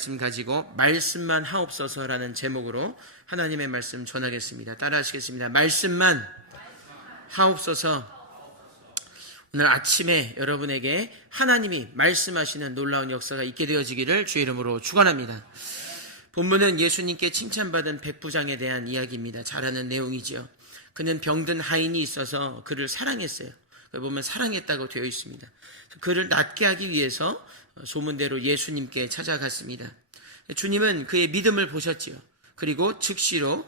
말씀 가지고 말씀만 하옵소서라는 제목으로 하나님의 말씀 전하겠습니다. 따라 하시겠습니다. 말씀만 하옵소서. 오늘 아침에 여러분에게 하나님이 말씀하시는 놀라운 역사가 있게 되어지기를 주의 이름으로 축원합니다. 본문은 예수님께 칭찬받은 백부장에 대한 이야기입니다. 잘 아는 내용이지요. 그는 병든 하인이 있어서 그를 사랑했어요. 보면 사랑했다고 되어 있습니다. 그를 낫게 하기 위해서 소문대로 예수님께 찾아갔습니다. 주님은 그의 믿음을 보셨지요. 그리고 즉시로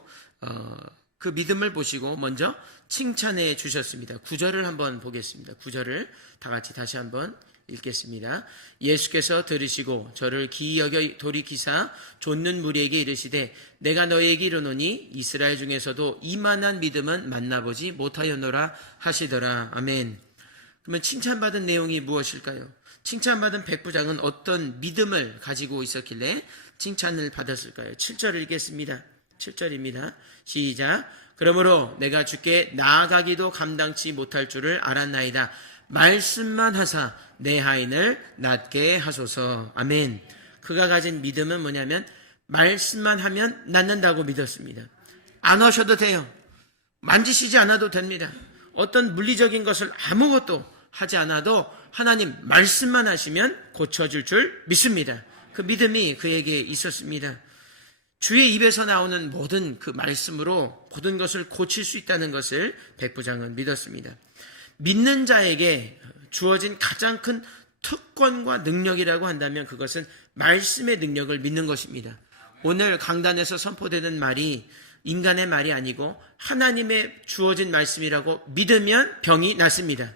그 믿음을 보시고 먼저 칭찬해 주셨습니다. 9절을 한번 보겠습니다. 9절을 다 같이 다시 한번 읽겠습니다. 예수께서 들으시고 저를 기이 여겨 돌이키사 좇는 무리에게 이르시되 내가 너희에게 이르노니 이스라엘 중에서도 이만한 믿음은 만나보지 못하였노라 하시더라. 아멘. 그러면 칭찬받은 내용이 무엇일까요? 칭찬받은 백부장은 어떤 믿음을 가지고 있었길래 칭찬을 받았을까요? 7절을 읽겠습니다. 7절입니다. 시작. 그러므로 내가 주께 나아가기도 감당치 못할 줄을 알았나이다. 말씀만 하사 내 하인을 낫게 하소서. 아멘. 그가 가진 믿음은 뭐냐면 말씀만 하면 낫는다고 믿었습니다. 안 하셔도 돼요. 만지시지 않아도 됩니다. 어떤 물리적인 것을 아무것도 하지 않아도 하나님 말씀만 하시면 고쳐줄 줄 믿습니다. 그 믿음이 그에게 있었습니다. 주의 입에서 나오는 모든 그 말씀으로 모든 것을 고칠 수 있다는 것을 백부장은 믿었습니다. 믿는 자에게 주어진 가장 큰 특권과 능력이라고 한다면 그것은 말씀의 능력을 믿는 것입니다. 오늘 강단에서 선포되는 말이 인간의 말이 아니고 하나님의 주어진 말씀이라고 믿으면 병이 낫습니다.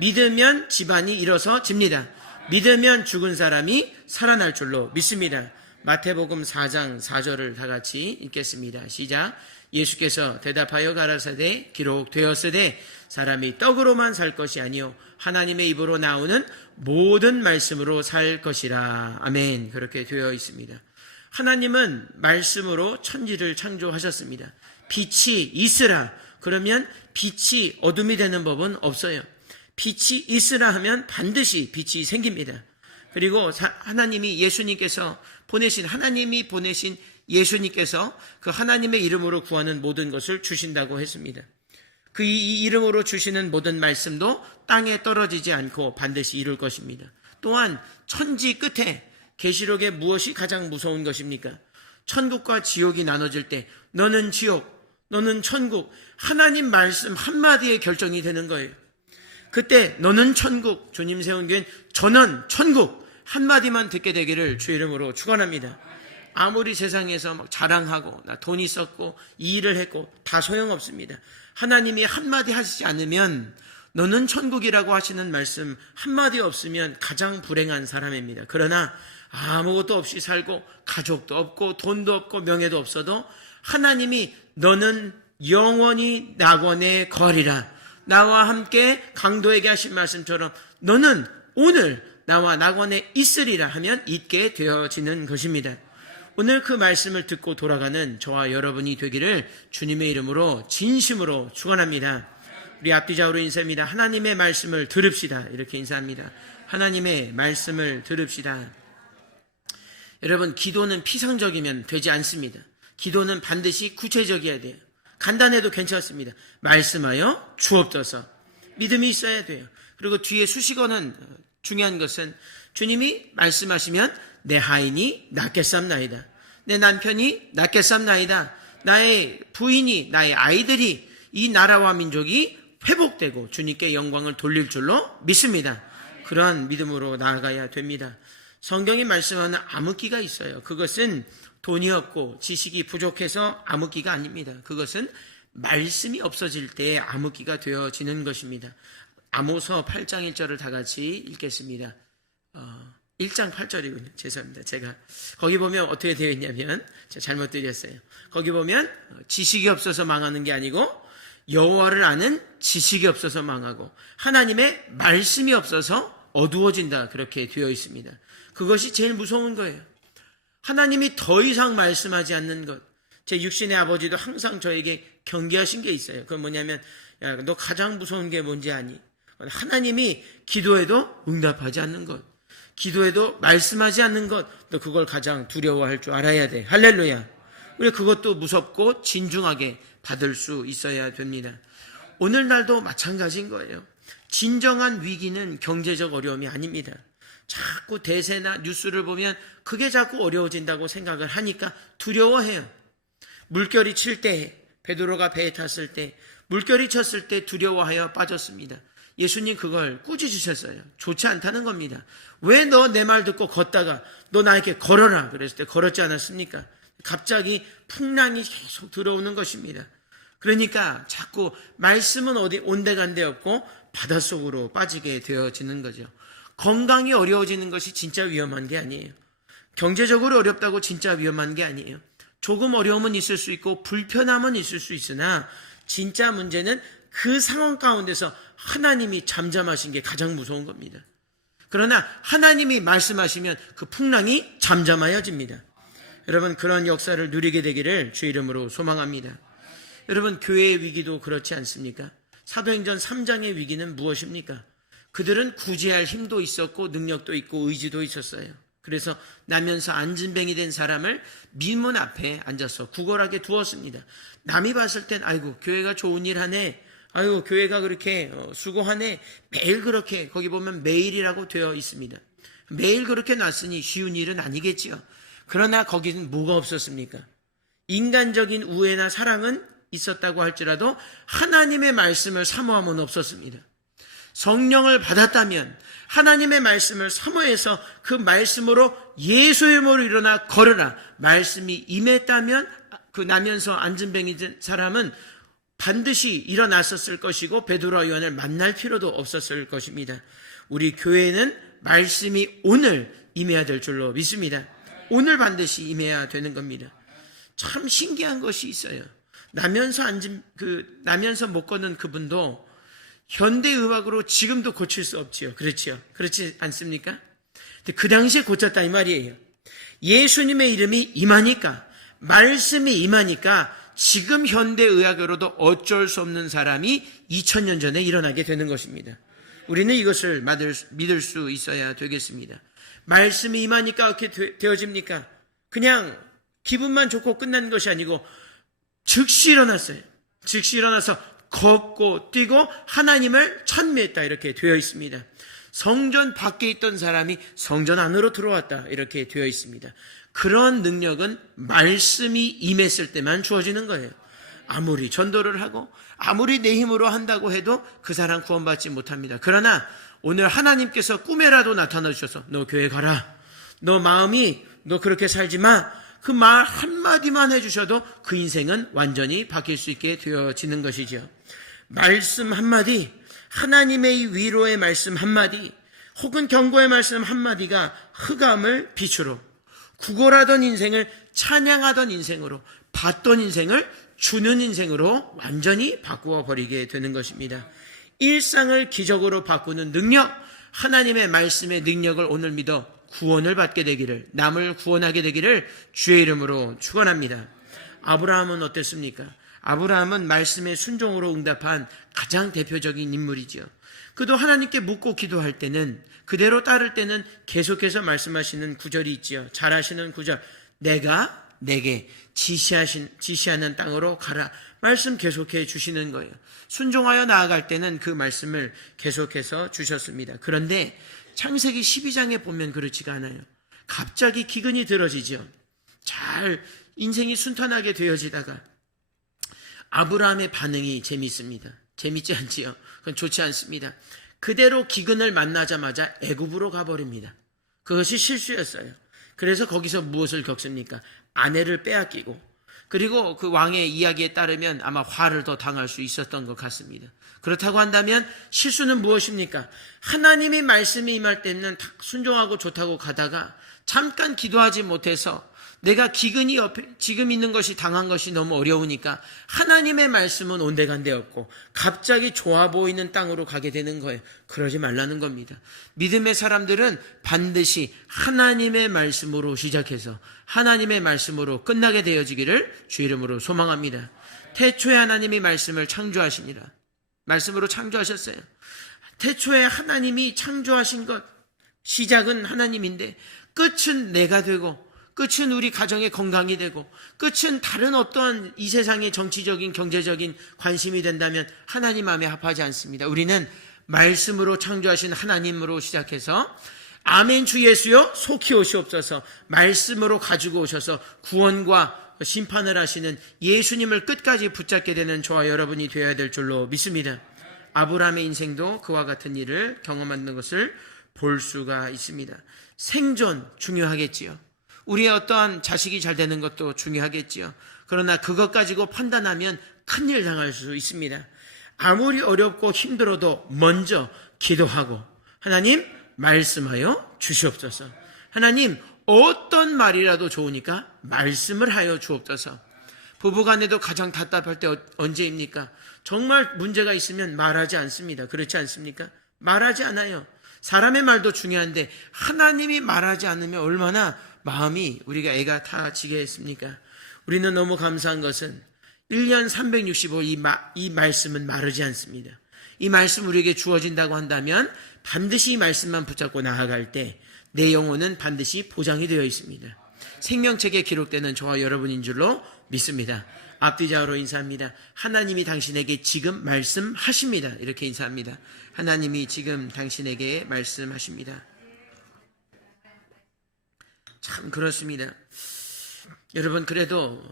믿으면 집안이 일어서집니다. 믿으면 죽은 사람이 살아날 줄로 믿습니다. 마태복음 4장 4절을 다 같이 읽겠습니다. 시작. 예수께서 대답하여 가라사대 기록되었으되 사람이 떡으로만 살 것이 아니요 하나님의 입으로 나오는 모든 말씀으로 살 것이라. 아멘. 그렇게 되어 있습니다. 하나님은 말씀으로 천지를 창조하셨습니다. 빛이 있으라. 그러면 빛이 어둠이 되는 법은 없어요. 빛이 있으라 하면 반드시 빛이 생깁니다. 그리고 하나님이 하나님이 보내신 예수님께서 그 하나님의 이름으로 구하는 모든 것을 주신다고 했습니다. 그 이 이름으로 주시는 모든 말씀도 땅에 떨어지지 않고 반드시 이룰 것입니다. 또한 천지 끝에 계시록에 무엇이 가장 무서운 것입니까? 천국과 지옥이 나눠질 때 너는 지옥, 너는 천국, 하나님 말씀 한마디에 결정이 되는 거예요. 그때 너는 천국, 주님 세운 교회는 저는 천국 한마디만 듣게 되기를 주의 이름으로 축원합니다. 아무리 세상에서 막 자랑하고 나 돈 있었고 이 일을 했고 다 소용없습니다. 하나님이 한마디 하시지 않으면 너는 천국이라고 하시는 말씀 한마디 없으면 가장 불행한 사람입니다. 그러나 아무것도 없이 살고 가족도 없고 돈도 없고 명예도 없어도 하나님이 너는 영원히 낙원에 거리라. 나와 함께 강도에게 하신 말씀처럼 너는 오늘 나와 낙원에 있으리라 하면 있게 되어지는 것입니다. 오늘 그 말씀을 듣고 돌아가는 저와 여러분이 되기를 주님의 이름으로 진심으로 축원합니다. 우리 앞뒤좌우로 인사합니다. 하나님의 말씀을 들읍시다. 이렇게 인사합니다. 하나님의 말씀을 들읍시다. 여러분, 기도는 피상적이면 되지 않습니다. 기도는 반드시 구체적이어야 돼요. 간단해도 괜찮습니다. 말씀하여 주옵소서. 믿음이 있어야 돼요. 그리고 뒤에 수식어는 중요한 것은 주님이 말씀하시면 내 하인이 낫겠삼나이다. 내 남편이 낫겠삼나이다. 나의 부인이, 나의 아이들이, 이 나라와 민족이 회복되고 주님께 영광을 돌릴 줄로 믿습니다. 그러한 믿음으로 나아가야 됩니다. 성경이 말씀하는 암흑기가 있어요. 그것은 돈이 없고 지식이 부족해서 암흑기가 아닙니다. 그것은 말씀이 없어질 때의 암흑기가 되어지는 것입니다. 아모서 8장 1절을 다 같이 읽겠습니다. 1장 8절이군요. 죄송합니다. 제가 거기 보면 어떻게 되어 있냐면 제가 잘못 드렸어요. 거기 보면 지식이 없어서 망하는 게 아니고 여호와를 아는 지식이 없어서 망하고 하나님의 말씀이 없어서 어두워진다. 그렇게 되어 있습니다. 그것이 제일 무서운 거예요. 하나님이 더 이상 말씀하지 않는 것. 제 육신의 아버지도 항상 저에게 경계하신 게 있어요. 그건 뭐냐면 야, 너 가장 무서운 게 뭔지 아니? 하나님이 기도해도 응답하지 않는 것. 기도해도 말씀하지 않는 것, 너 그걸 가장 두려워할 줄 알아야 돼. 할렐루야. 우리 그것도 무섭고 진중하게 받을 수 있어야 됩니다. 오늘날도 마찬가지인 거예요. 진정한 위기는 경제적 어려움이 아닙니다. 자꾸 대세나 뉴스를 보면 그게 자꾸 어려워진다고 생각을 하니까 두려워해요. 물결이 칠 때, 베드로가 배에 탔을 때, 물결이 쳤을 때 두려워하여 빠졌습니다. 예수님 그걸 꾸짖으셨어요. 좋지 않다는 겁니다. 왜 너 내 말 듣고 걷다가 너 나에게 걸어라 그랬을 때 걸었지 않았습니까? 갑자기 풍랑이 계속 들어오는 것입니다. 그러니까 자꾸 말씀은 어디 온데간데 없고 바닷속으로 빠지게 되어지는 거죠. 건강이 어려워지는 것이 진짜 위험한 게 아니에요. 경제적으로 어렵다고 진짜 위험한 게 아니에요. 조금 어려움은 있을 수 있고 불편함은 있을 수 있으나 진짜 문제는 그 상황 가운데서 하나님이 잠잠하신 게 가장 무서운 겁니다. 그러나 하나님이 말씀하시면 그 풍랑이 잠잠하여집니다. 여러분 그런 역사를 누리게 되기를 주 이름으로 소망합니다. 여러분 교회의 위기도 그렇지 않습니까? 사도행전 3장의 위기는 무엇입니까? 그들은 구제할 힘도 있었고 능력도 있고 의지도 있었어요. 그래서 나면서 안진뱅이 된 사람을 민문 앞에 앉아서 구걸하게 두었습니다. 남이 봤을 땐 아이고 교회가 좋은 일 하네, 아이고 교회가 그렇게 수고하네, 매일 그렇게 거기 보면 매일이라고 되어 있습니다. 매일 그렇게 놨으니 쉬운 일은 아니겠지요. 그러나 거기는 뭐가 없었습니까? 인간적인 우애나 사랑은 있었다고 할지라도 하나님의 말씀을 사모함은 없었습니다. 성령을 받았다면 하나님의 말씀을 사모해서 그 말씀으로 예수의 이름으로 일어나 걸으라 말씀이 임했다면 그 나면서 안진뱅이 된 사람은 반드시 일어났었을 것이고 베드로와 요한을 만날 필요도 없었을 것입니다. 우리 교회는 말씀이 오늘 임해야 될 줄로 믿습니다. 오늘 반드시 임해야 되는 겁니다. 참 신기한 것이 있어요. 나면서 못 걷는 그분도 현대의학으로 지금도 고칠 수 없지요. 그렇지요. 그렇지 않습니까? 그 당시에 고쳤다 이 말이에요. 예수님의 이름이 임하니까, 말씀이 임하니까 지금 현대의학으로도 어쩔 수 없는 사람이 2000년 전에 일어나게 되는 것입니다. 우리는 이것을 믿을 수 있어야 되겠습니다. 말씀이 임하니까 어떻게 되어집니까? 그냥 기분만 좋고 끝난 것이 아니고 즉시 일어났어요. 즉시 일어나서 걷고 뛰고 하나님을 찬미했다 이렇게 되어 있습니다. 성전 밖에 있던 사람이 성전 안으로 들어왔다 이렇게 되어 있습니다. 그런 능력은 말씀이 임했을 때만 주어지는 거예요. 아무리 전도를 하고 아무리 내 힘으로 한다고 해도 그 사람 구원받지 못합니다. 그러나 오늘 하나님께서 꿈에라도 나타나 주셔서 너 교회 가라, 너 마음이 너 그렇게 살지 마, 그 말 한마디만 해주셔도 그 인생은 완전히 바뀔 수 있게 되어지는 것이죠. 말씀 한마디, 하나님의 위로의 말씀 한마디, 혹은 경고의 말씀 한마디가 흑암을 빛으로, 구걸하던 인생을 찬양하던 인생으로, 받던 인생을 주는 인생으로 완전히 바꾸어 버리게 되는 것입니다. 일상을 기적으로 바꾸는 능력, 하나님의 말씀의 능력을 오늘 믿어 구원을 받게 되기를, 남을 구원하게 되기를 주의 이름으로 축원합니다. 아브라함은 어땠습니까? 아브라함은 말씀의 순종으로 응답한 가장 대표적인 인물이죠. 그도 하나님께 묻고 기도할 때는, 그대로 따를 때는 계속해서 말씀하시는 구절이 있지요. 잘 아시는 구절, 내가 내게 지시하는 땅으로 가라. 말씀 계속해 주시는 거예요. 순종하여 나아갈 때는 그 말씀을 계속해서 주셨습니다. 그런데 창세기 12장에 보면 그렇지가 않아요. 갑자기 기근이 들어지죠. 잘 인생이 순탄하게 되어지다가 아브라함의 반응이 재미있습니다. 재밌지 않지요? 그건 좋지 않습니다. 그대로 기근을 만나자마자 애굽으로 가버립니다. 그것이 실수였어요. 그래서 거기서 무엇을 겪습니까? 아내를 빼앗기고, 그리고 그 왕의 이야기에 따르면 아마 화를 더 당할 수 있었던 것 같습니다. 그렇다고 한다면 실수는 무엇입니까? 하나님의 말씀이 임할 때는 순종하고 좋다고 가다가 잠깐 기도하지 못해서 내가 기근이 옆에 지금 있는 것이 당한 것이 너무 어려우니까 하나님의 말씀은 온데간데 없고 갑자기 좋아 보이는 땅으로 가게 되는 거예요. 그러지 말라는 겁니다. 믿음의 사람들은 반드시 하나님의 말씀으로 시작해서 하나님의 말씀으로 끝나게 되어지기를 주 이름으로 소망합니다. 태초에 하나님이 말씀을 창조하시니라. 말씀으로 창조하셨어요. 태초에 하나님이 창조하신 것, 시작은 하나님인데 끝은 내가 되고 끝은 우리 가정의 건강이 되고 끝은 다른 어떤 이 세상의 정치적인 경제적인 관심이 된다면 하나님 마음에 합하지 않습니다. 우리는 말씀으로 창조하신 하나님으로 시작해서 아멘 주 예수여 속히 오시옵소서 말씀으로 가지고 오셔서 구원과 심판을 하시는 예수님을 끝까지 붙잡게 되는 저와 여러분이 되어야 될 줄로 믿습니다. 아브라함의 인생도 그와 같은 일을 경험하는 것을 볼 수가 있습니다. 생존 중요하겠지요. 우리의 어떠한 자식이 잘 되는 것도 중요하겠지요. 그러나 그것 가지고 판단하면 큰일 당할 수 있습니다. 아무리 어렵고 힘들어도 먼저 기도하고 하나님 말씀하여 주시옵소서. 하나님 어떤 말이라도 좋으니까 말씀을 하여 주옵소서. 부부간에도 가장 답답할 때 언제입니까? 정말 문제가 있으면 말하지 않습니다. 그렇지 않습니까? 말하지 않아요. 사람의 말도 중요한데 하나님이 말하지 않으면 얼마나 마음이 우리가 애가 타지겠습니까? 우리는 너무 감사한 것은 1년 365일 이 말씀은 마르지 않습니다. 이 말씀 우리에게 주어진다고 한다면 반드시 이 말씀만 붙잡고 나아갈 때 내 영혼은 반드시 보장이 되어 있습니다. 생명책에 기록되는 저와 여러분인 줄로 믿습니다. 앞뒤좌우로 인사합니다. 하나님이 당신에게 지금 말씀하십니다. 이렇게 인사합니다. 하나님이 지금 당신에게 말씀하십니다. 참 그렇습니다. 여러분 그래도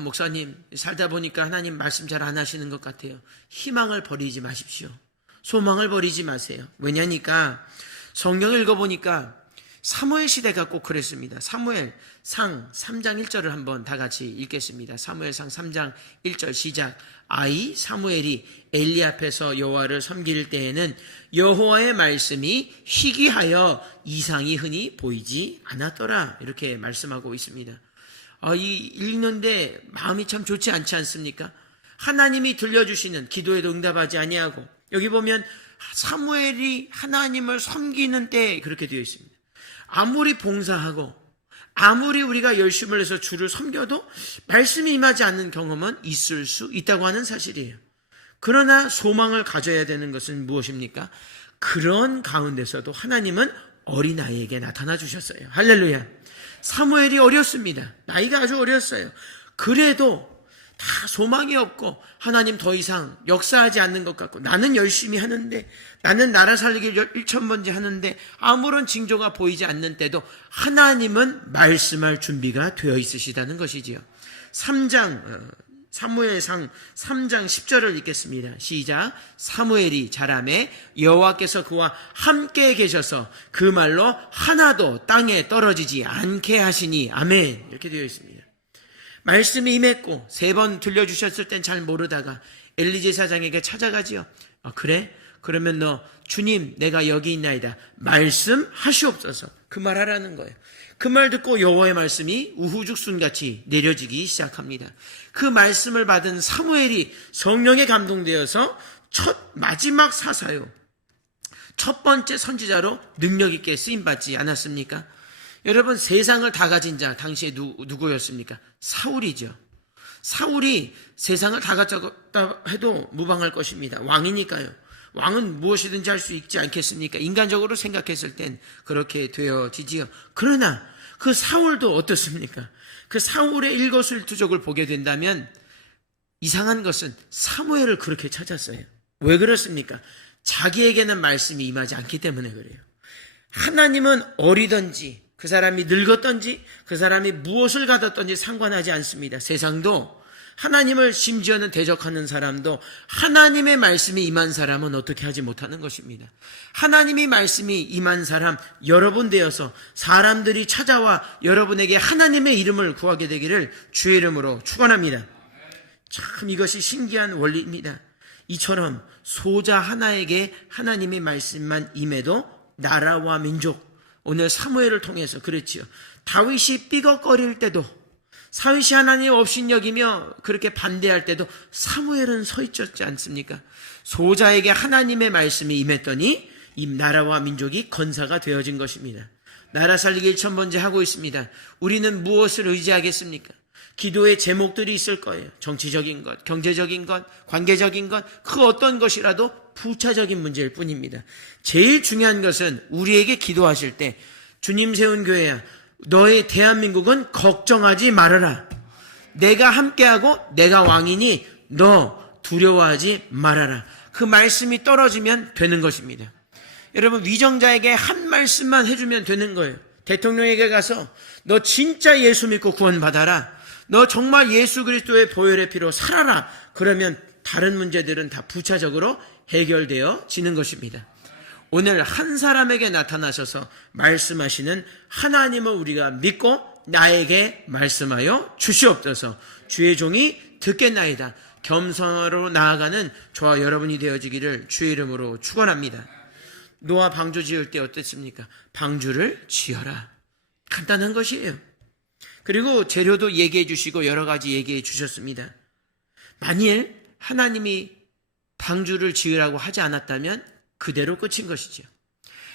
목사님 살다 보니까 하나님 말씀 잘 안 하시는 것 같아요. 희망을 버리지 마십시오. 소망을 버리지 마세요. 왜냐니까 성경을 읽어보니까 사무엘 시대가 꼭 그랬습니다. 사무엘상 3장 1절을 한번 다 같이 읽겠습니다. 사무엘상 3장 1절 시작. 아이 사무엘이 엘리 앞에서 여호와를 섬길 때에는 여호와의 말씀이 희귀하여 이상이 흔히 보이지 않았더라. 이렇게 말씀하고 있습니다. 이 읽는데 마음이 참 좋지 않지 않습니까? 하나님이 들려주시는 기도에도 응답하지 아니하고 여기 보면 사무엘이 하나님을 섬기는 때 그렇게 되어 있습니다. 아무리 봉사하고 아무리 우리가 열심을 해서 주를 섬겨도 말씀이 임하지 않는 경험은 있을 수 있다고 하는 사실이에요. 그러나 소망을 가져야 되는 것은 무엇입니까? 그런 가운데서도 하나님은 어린아이에게 나타나 주셨어요. 할렐루야. 사무엘이 어렸습니다. 나이가 아주 어렸어요. 그래도 다 소망이 없고 하나님 더 이상 역사하지 않는 것 같고 나는 열심히 하는데 나는 나라 살리기를 1000번째 하는데 아무런 징조가 보이지 않는 때도 하나님은 말씀할 준비가 되어 있으시다는 것이지요. 사무엘상 3장 10절을 읽겠습니다. 시작. 사무엘이 자라매 여호와께서 그와 함께 계셔서 그 말로 하나도 땅에 떨어지지 않게 하시니 아멘. 이렇게 되어 있습니다. 말씀이 임했고 3번 들려주셨을 땐 잘 모르다가 엘리 제사장에게 찾아가지요. 그래? 그러면 너 주님 내가 여기 있나이다. 말씀하시옵소서. 그 말 하라는 거예요. 그 말 듣고 여호와의 말씀이 우후죽순같이 내려지기 시작합니다. 그 말씀을 받은 사무엘이 성령에 감동되어서 마지막 사사요. 첫 번째 선지자로 능력 있게 쓰임받지 않았습니까? 여러분 세상을 다 가진 자 당시에 누구였습니까? 사울이죠. 사울이 세상을 다 가졌다 해도 무방할 것입니다. 왕이니까요. 왕은 무엇이든지 할 수 있지 않겠습니까? 인간적으로 생각했을 땐 그렇게 되어지지요. 그러나 그 사울도 어떻습니까? 그 사울의 일거수일투족을 보게 된다면 이상한 것은 사무엘을 그렇게 찾았어요. 왜 그렇습니까? 자기에게는 말씀이 임하지 않기 때문에 그래요. 하나님은 어리든지 그 사람이 늙었든지 그 사람이 무엇을 가졌든지 상관하지 않습니다. 세상도 하나님을 심지어는 대적하는 사람도 하나님의 말씀이 임한 사람은 어떻게 하지 못하는 것입니다. 하나님이 말씀이 임한 사람 여러분 되어서 사람들이 찾아와 여러분에게 하나님의 이름을 구하게 되기를 주의 이름으로 축원합니다. 참 이것이 신기한 원리입니다. 이처럼 소자 하나에게 하나님의 말씀만 임해도 나라와 민족 오늘 사무엘을 통해서 그랬지요. 다윗이 삐걱거릴 때도 사윗이 하나님 업신여기며 그렇게 반대할 때도 사무엘은 서 있었지 않습니까? 소자에게 하나님의 말씀이 임했더니 이 나라와 민족이 건사가 되어진 것입니다. 나라 살리기 1000번째 하고 있습니다. 우리는 무엇을 의지하겠습니까? 기도의 제목들이 있을 거예요. 정치적인 것, 경제적인 것, 관계적인 것, 그 어떤 것이라도 부차적인 문제일 뿐입니다. 제일 중요한 것은 우리에게 기도하실 때 주님 세운 교회야, 너의 대한민국은 걱정하지 말아라. 내가 함께하고 내가 왕이니 너 두려워하지 말아라. 그 말씀이 떨어지면 되는 것입니다. 여러분, 위정자에게 한 말씀만 해주면 되는 거예요. 대통령에게 가서 너 진짜 예수 믿고 구원받아라. 너 정말 예수 그리스도의 보혈의 피로 살아라. 그러면 다른 문제들은 다 부차적으로 해결되어지는 것입니다. 오늘 한 사람에게 나타나셔서 말씀하시는 하나님을 우리가 믿고 나에게 말씀하여 주시옵소서. 주의 종이 듣겠나이다. 겸손으로 나아가는 저와 여러분이 되어지기를 주의 이름으로 축원합니다. 노아 방주 지을 때 어땠습니까? 방주를 지어라. 간단한 것이에요. 그리고 재료도 얘기해 주시고 여러 가지 얘기해 주셨습니다. 만일 하나님이 방주를 지으라고 하지 않았다면 그대로 끝인 것이죠.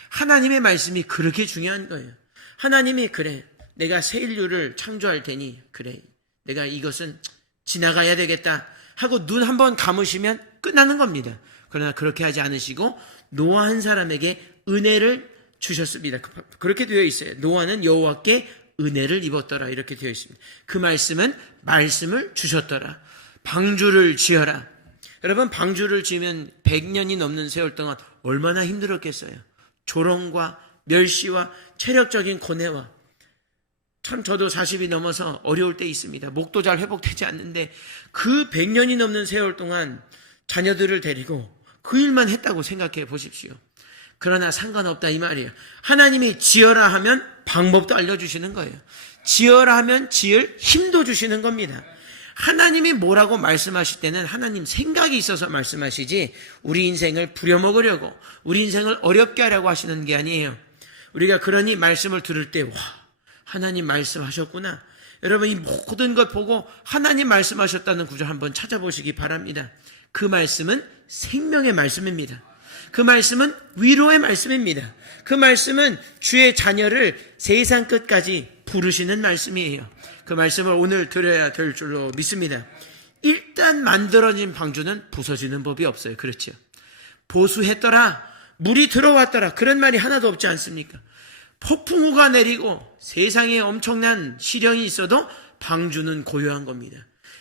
하나님의 말씀이 그렇게 중요한 거예요. 하나님이 그래, 내가 새 인류를 창조할 테니 그래, 내가 이것은 지나가야 되겠다 하고 눈 한번 감으시면 끝나는 겁니다. 그러나 그렇게 하지 않으시고 노아 한 사람에게 은혜를 주셨습니다. 그렇게 되어 있어요. 노아는 여호와께 은혜를 입었더라, 이렇게 되어 있습니다. 그 말씀은 말씀을 주셨더라. 방주를 지어라. 여러분, 방주를 지으면 100년이 넘는 세월 동안 얼마나 힘들었겠어요. 조롱과 멸시와 체력적인 고뇌와, 참 저도 40이 넘어서 어려울 때 있습니다. 목도 잘 회복되지 않는데 그 100년이 넘는 세월 동안 자녀들을 데리고 그 일만 했다고 생각해 보십시오. 그러나 상관없다 이 말이에요. 하나님이 지어라 하면 방법도 알려주시는 거예요. 지어라 하면 지을 힘도 주시는 겁니다. 하나님이 뭐라고 말씀하실 때는 하나님 생각이 있어서 말씀하시지 우리 인생을 부려먹으려고, 우리 인생을 어렵게 하려고 하시는 게 아니에요. 우리가 그러니 말씀을 들을 때 와, 하나님 말씀하셨구나. 여러분, 이 모든 것 보고 하나님 말씀하셨다는 구절 한번 찾아보시기 바랍니다. 그 말씀은 생명의 말씀입니다. 그 말씀은 위로의 말씀입니다. 그 말씀은 주의 자녀를 세상 끝까지 부르시는 말씀이에요. 그 말씀을 오늘 드려야 될 줄로 믿습니다. 일단 만들어진 방주는 부서지는 법이 없어요. 그렇죠? 보수했더라, 물이 들어왔더라, 그런 말이 하나도 없지 않습니까? 폭풍우가 내리고 세상에 엄청난 시련이 있어도 방주는 고요한 겁니다.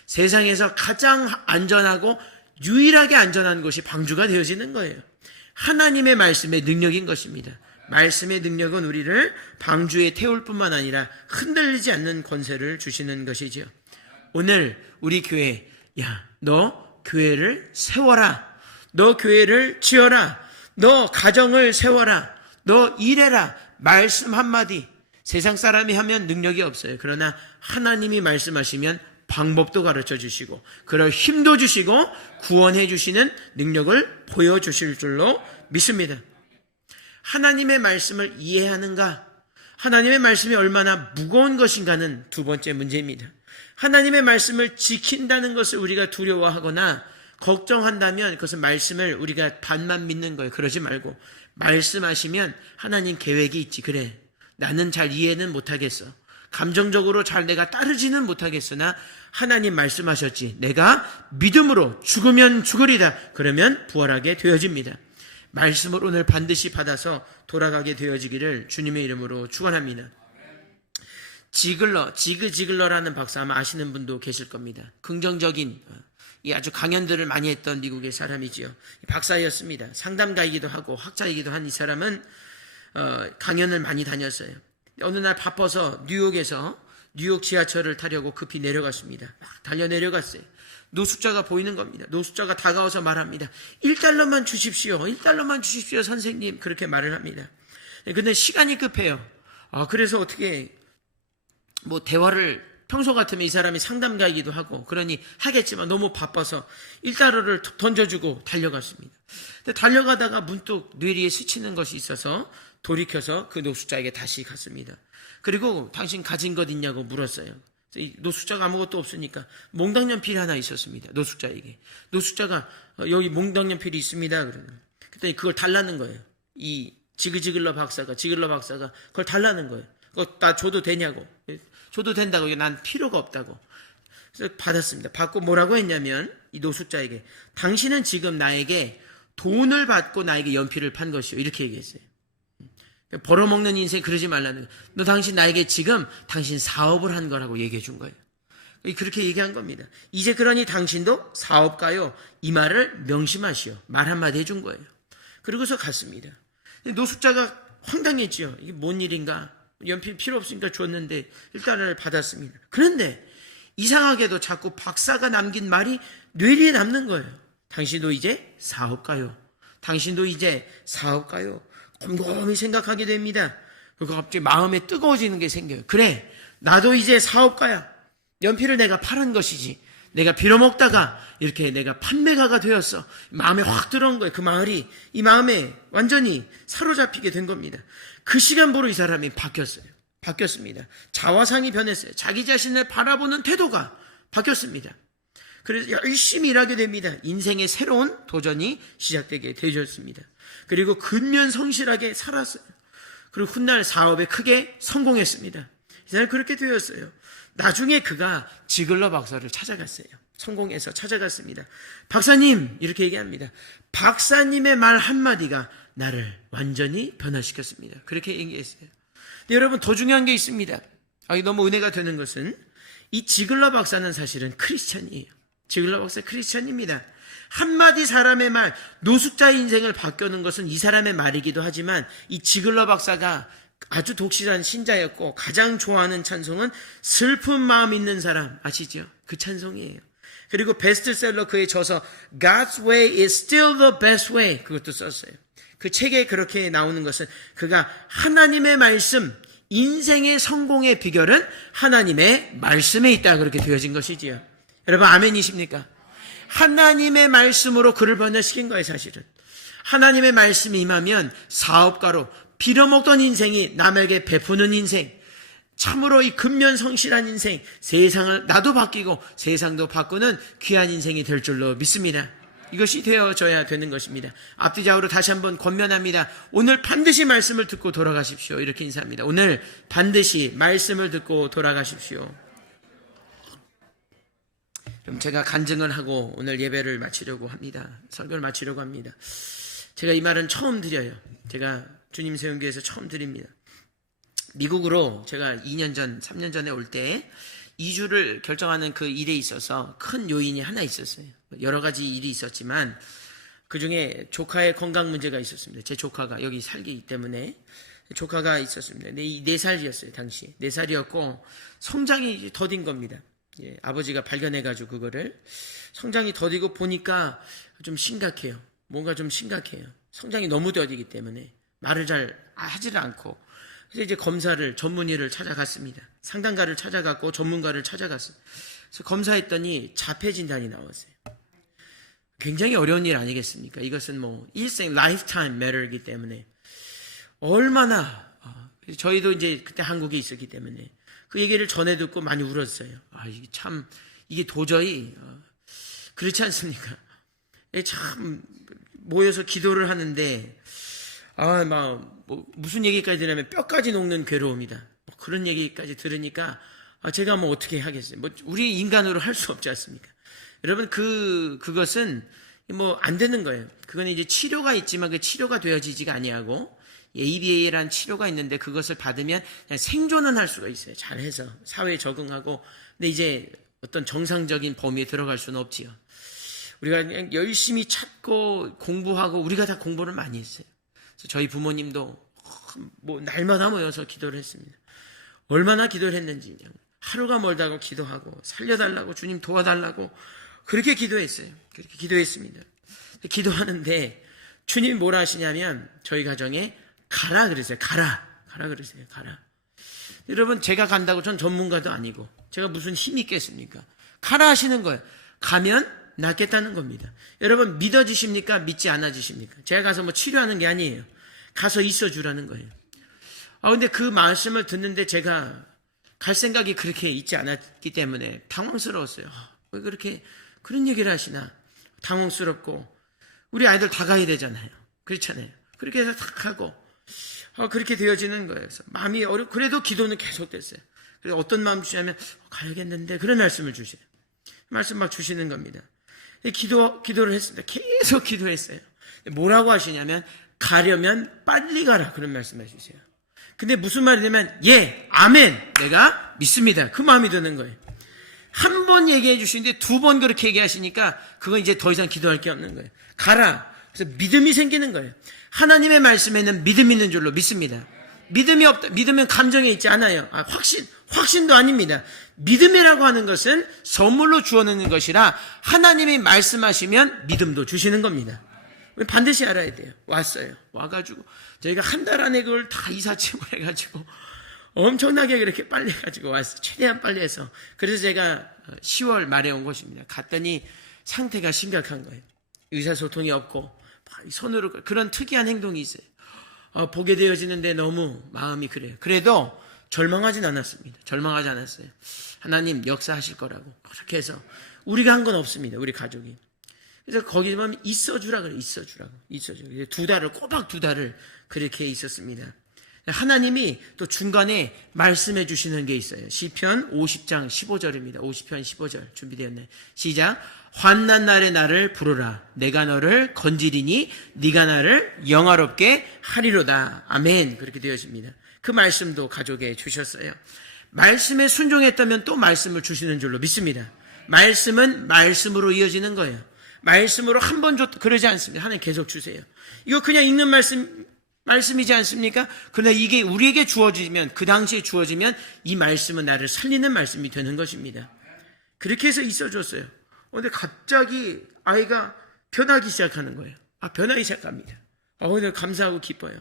세상에서 가장 안전하고 유일하게 안전한 곳이 방주가 되어지는 거예요. 하나님의 말씀의 능력인 것입니다. 말씀의 능력은 우리를 방주에 태울 뿐만 아니라 흔들리지 않는 권세를 주시는 것이지요. 오늘 우리 교회, 야, 너 교회를 세워라. 너 교회를 지어라. 너 가정을 세워라. 너 일해라. 말씀 한마디. 세상 사람이 하면 능력이 없어요. 그러나 하나님이 말씀하시면 방법도 가르쳐 주시고 그럴 힘도 주시고 구원해 주시는 능력을 보여주실 줄로 믿습니다. 하나님의 말씀을 이해하는가? 하나님의 말씀이 얼마나 무거운 것인가는 두 번째 문제입니다. 하나님의 말씀을 지킨다는 것을 우리가 두려워하거나 걱정한다면 그것은 말씀을 우리가 반만 믿는 거예요. 그러지 말고 말씀하시면 하나님 계획이 있지. 그래, 나는 잘 이해는 못하겠어. 감정적으로 잘 내가 따르지는 못하겠으나 하나님 말씀하셨지. 내가 믿음으로 죽으면 죽으리다. 그러면 부활하게 되어집니다. 말씀을 오늘 반드시 받아서 돌아가게 되어지기를 주님의 이름으로 축원합니다. 지그 지글러라는 박사 아마 아시는 분도 계실 겁니다. 긍정적인 이 아주 강연들을 많이 했던 미국의 사람이지요. 박사였습니다. 상담가이기도 하고 학자이기도 한 이 사람은 강연을 많이 다녔어요. 어느 날 바빠서 뉴욕 지하철을 타려고 급히 내려갔습니다. 막 달려 내려갔어요. 노숙자가 보이는 겁니다. 노숙자가 다가와서 말합니다. 1달러만 주십시오. 1달러만 주십시오, 선생님. 그렇게 말을 합니다. 근데 시간이 급해요. 그래서 어떻게 대화를 평소 같으면 이 사람이 상담가이기도 하고 그러니 하겠지만 너무 바빠서 1달러를 던져주고 달려갔습니다. 근데 달려가다가 문득 뇌리에 스치는 것이 있어서 돌이켜서 그 노숙자에게 다시 갔습니다. 그리고 당신 가진 것 있냐고 물었어요. 이 노숙자가 아무것도 없으니까 몽당연필이 하나 있었습니다. 노숙자에게. 노숙자가 여기 몽당연필이 있습니다. 그랬더니 그걸 달라는 거예요. 이 지글러 박사가 그걸 달라는 거예요. 그거 나 줘도 되냐고. 줘도 된다고. 난 필요가 없다고. 그래서 받았습니다. 받고 뭐라고 했냐면 이 노숙자에게 당신은 지금 나에게 돈을 받고 나에게 연필을 판 것이요. 이렇게 얘기했어요. 벌어먹는 인생 그러지 말라는 거예요. 너 당신 나에게 지금 당신 사업을 한 거라고 얘기해 준 거예요. 그렇게 얘기한 겁니다. 이제 그러니 당신도 사업가요. 이 말을 명심하시오. 말 한마디 해준 거예요. 그러고서 갔습니다. 노숙자가 황당했지요. 이게 뭔 일인가? 연필 필요 없으니까 줬는데 일단을 받았습니다. 그런데 이상하게도 자꾸 박사가 남긴 말이 뇌리에 남는 거예요. 당신도 이제 사업가요. 당신도 이제 사업가요. 곰곰이 생각하게 됩니다. 그리고 갑자기 마음에 뜨거워지는 게 생겨요. 그래, 나도 이제 사업가야. 연필을 내가 파는 것이지. 내가 빌어먹다가 이렇게 내가 판매가가 되었어. 마음에 확 들어온 거예요. 그 말이 이 마음에 완전히 사로잡히게 된 겁니다. 그 시간부로 이 사람이 바뀌었습니다. 자화상이 변했어요. 자기 자신을 바라보는 태도가 바뀌었습니다. 그래서 열심히 일하게 됩니다. 인생의 새로운 도전이 시작되게 되었습니다. 그리고 근면성실하게 살았어요. 그리고 훗날 사업에 크게 성공했습니다. 이 사람이 그렇게 되었어요. 나중에 그가 지글러 박사를 찾아갔어요. 성공해서 찾아갔습니다. 박사님, 이렇게 얘기합니다. 박사님의 말 한마디가 나를 완전히 변화시켰습니다. 그렇게 얘기했어요. 근데 여러분, 더 중요한 게 있습니다. 너무 은혜가 되는 것은 이 지글러 박사는 사실은 크리스찬이에요. 지글러 박사 크리스찬입니다. 한마디 사람의 말, 노숙자의 인생을 바꾸는 것은 이 사람의 말이기도 하지만 이 지글러 박사가 아주 독실한 신자였고 가장 좋아하는 찬송은 슬픈 마음 있는 사람 아시죠? 그 찬송이에요. 그리고 베스트셀러 그의 저서 God's way is still the best way 그것도 썼어요. 그 책에 그렇게 나오는 것은 그가 하나님의 말씀, 인생의 성공의 비결은 하나님의 말씀에 있다 그렇게 되어진 것이지요. 여러분 아멘이십니까? 하나님의 말씀으로 그를 변화시킨 거예요. 사실은 하나님의 말씀이 임하면 사업가로 빌어먹던 인생이 남에게 베푸는 인생, 참으로 이 근면성실한 인생, 세상을 나도 바뀌고 세상도 바꾸는 귀한 인생이 될 줄로 믿습니다. 이것이 되어져야 되는 것입니다. 앞뒤 좌우로 다시 한번 권면합니다. 오늘 반드시 말씀을 듣고 돌아가십시오. 이렇게 인사합니다. 오늘 반드시 말씀을 듣고 돌아가십시오. 그럼 제가 간증을 하고 오늘 예배를 마치려고 합니다. 설교를 마치려고 합니다. 제가 이 말은 처음 드려요. 제가 주님 세운 교회에서 처음 드립니다. 미국으로 제가 2년 전, 3년 전에 올 때 이주를 결정하는 그 일에 있어서 큰 요인이 하나 있었어요. 여러 가지 일이 있었지만 그 중에 조카의 건강 문제가 있었습니다. 제 조카가 여기 살기 때문에 조카가 있었습니다. 4살이었어요, 당시. 4살이었고 성장이 더딘 겁니다. 예, 아버지가 발견해가지고 그거를 성장이 더디고 보니까 좀 심각해요. 뭔가 좀 심각해요. 성장이 너무 더디기 때문에 말을 잘 하지를 않고 그래서 이제 검사를 전문의를 찾아갔습니다. 상담가를 찾아갔고 전문가를 찾아갔어요. 그래서 검사했더니 자폐 진단이 나왔어요. 굉장히 어려운 일 아니겠습니까? 이것은 뭐 일생 lifetime matter이기 때문에 얼마나 저희도 이제 그때 한국에 있었기 때문에 그 얘기를 전해 듣고 많이 울었어요. 이게 참 이게 도저히 그렇지 않습니까? 참 모여서 기도를 하는데 뭐 무슨 얘기까지 들으면 뼈까지 녹는 괴로움이다. 뭐 그런 얘기까지 들으니까 제가 뭐 어떻게 하겠어요? 뭐 우리 인간으로 할 수 없지 않습니까? 여러분 그것은 뭐 안 되는 거예요. 그건 이제 치료가 있지만 그 치료가 되어지지가 아니하고 ABA라는 치료가 있는데 그것을 받으면 그냥 생존은 할 수가 있어요. 잘해서 사회에 적응하고. 근데 이제 어떤 정상적인 범위에 들어갈 수는 없지요. 우리가 그냥 열심히 찾고 공부하고 우리가 다 공부를 많이 했어요. 그래서 저희 부모님도 뭐 날마다 모여서 기도를 했습니다. 얼마나 기도를 했는지 하루가 멀다고 기도하고 살려달라고 주님 도와달라고 그렇게 기도했어요. 그렇게 기도했습니다. 기도하는데 주님이 뭐라 하시냐면 저희 가정에 가라 그러세요. 가라 그러세요. 가라. 여러분 제가 간다고 전 전문가도 아니고 제가 무슨 힘이 있겠습니까? 가라 하시는 거예요. 가면 낫겠다는 겁니다. 여러분 믿어지십니까? 믿지 않아지십니까? 제가 가서 뭐 치료하는 게 아니에요. 가서 있어 주라는 거예요. 근데 그 말씀을 듣는데 제가 갈 생각이 그렇게 있지 않았기 때문에 당황스러웠어요. 왜 그렇게 그런 얘기를 하시나? 당황스럽고 우리 아이들 다 가야 되잖아요. 그렇잖아요. 그렇게 해서 탁 하고 그렇게 되어지는 거예요. 그래서 마음이 그래도 기도는 계속됐어요. 그래서 어떤 마음 주시냐면 가야겠는데 그런 말씀을 주세요. 말씀 막 주시는 겁니다. 기도를 했습니다. 계속 기도했어요. 뭐라고 하시냐면 가려면 빨리 가라 그런 말씀해 주세요. 근데 무슨 말이냐면 예, 아멘, 내가 믿습니다. 그 마음이 드는 거예요. 한 번 얘기해 주시는데 두 번 그렇게 얘기하시니까 그건 이제 더 이상 기도할 게 없는 거예요. 가라. 그래서 믿음이 생기는 거예요. 하나님의 말씀에는 믿음 있는 줄로 믿습니다. 믿음이 없다. 믿으면 감정에 있지 않아요. 확신도 아닙니다. 믿음이라고 하는 것은 선물로 주어놓는 것이라 하나님이 말씀하시면 믿음도 주시는 겁니다. 반드시 알아야 돼요. 왔어요. 와가지고 저희가 한 달 안에 그걸 다 이사짐을 해가지고 엄청나게 그렇게 빨리 해가지고 왔어요. 최대한 빨리 해서. 그래서 제가 10월 말에 온 것입니다. 갔더니 상태가 심각한 거예요. 의사소통이 없고 손으로 그런 특이한 행동이 있어요. 보게 되어지는데 너무 마음이 그래요. 그래도 절망하진 않았습니다. 절망하지 않았어요. 하나님 역사하실 거라고 그렇게 해서 우리가 한 건 없습니다. 우리 가족이. 그래서 거기 보면 있어주라고 그래요. 있어주라고. 2달을 꼬박 2달을 그렇게 있었습니다. 하나님이 또 중간에 말씀해 주시는 게 있어요. 시편 50장 15절입니다. 50편 15절 준비되었네. 시작. 환난 날에 나를 부르라. 내가 너를 건지리니 네가 나를 영화롭게 하리로다. 아멘. 그렇게 되어집니다. 그 말씀도 가족에 주셨어요. 말씀에 순종했다면 또 말씀을 주시는 줄로 믿습니다. 말씀은 말씀으로 이어지는 거예요. 말씀으로 한 번 줬다 그러지 않습니다. 하나님 계속 주세요. 이거 그냥 읽는 말씀이지 않습니까? 그러나 이게 우리에게 주어지면, 그 당시에 주어지면 이 말씀은 나를 살리는 말씀이 되는 것입니다. 그렇게 해서 있어줬어요. 근데 갑자기 아이가 변하기 시작하는 거예요. 변하기 시작합니다. 오늘 감사하고 기뻐요.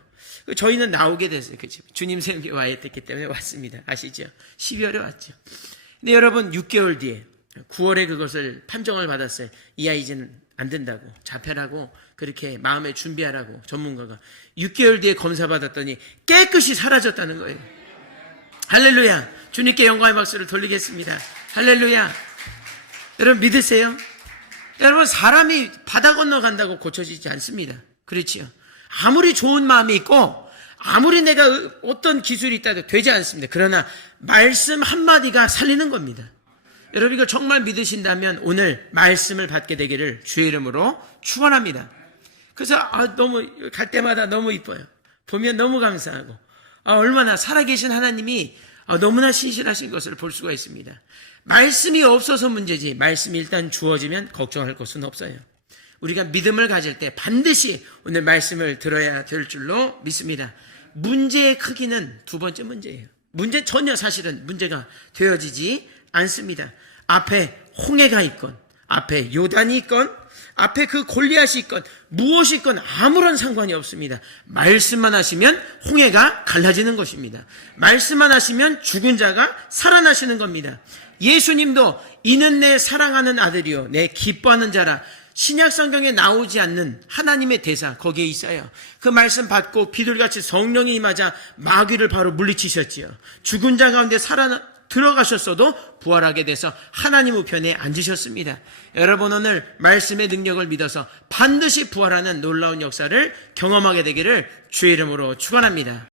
저희는 나오게 됐어요. 그 집. 주님 생에 와야 됐기 때문에 왔습니다. 아시죠? 12월에 왔죠. 근데 여러분 6개월 뒤에 9월에 그것을 판정을 받았어요. 이 아이 이제는 안 된다고, 자폐라고 그렇게 마음에 준비하라고 전문가가. 6개월 뒤에 검사 받았더니 깨끗이 사라졌다는 거예요. 할렐루야. 주님께 영광의 박수를 돌리겠습니다. 할렐루야. 여러분 믿으세요? 여러분 사람이 바다 건너간다고 고쳐지지 않습니다. 그렇지요. 아무리 좋은 마음이 있고 아무리 내가 어떤 기술이 있다도 되지 않습니다. 그러나 말씀 한마디가 살리는 겁니다. 여러분 이거 정말 믿으신다면 오늘 말씀을 받게 되기를 주의 이름으로 축원합니다. 그래서 너무 갈 때마다 너무 이뻐요. 보면 너무 감사하고 얼마나 살아계신 하나님이 너무나 신실하신 것을 볼 수가 있습니다. 말씀이 없어서 문제지 말씀이 일단 주어지면 걱정할 것은 없어요. 우리가 믿음을 가질 때 반드시 오늘 말씀을 들어야 될 줄로 믿습니다. 문제의 크기는 두 번째 문제예요. 문제 전혀 사실은 문제가 되어지지 않습니다. 앞에 홍해가 있건 앞에 요단이 있건 앞에 그 골리앗이 있건 무엇이 있건 아무런 상관이 없습니다. 말씀만 하시면 홍해가 갈라지는 것입니다. 말씀만 하시면 죽은 자가 살아나시는 겁니다. 예수님도 이는 내 사랑하는 아들이요 내 기뻐하는 자라. 신약 성경에 나오지 않는 하나님의 대사 거기에 있어요. 그 말씀 받고 비둘기같이 성령이 임하자 마귀를 바로 물리치셨지요. 죽은 자 가운데 들어가셨어도 부활하게 돼서 하나님 우편에 앉으셨습니다. 여러분 오늘 말씀의 능력을 믿어서 반드시 부활하는 놀라운 역사를 경험하게 되기를 주의 이름으로 축원합니다.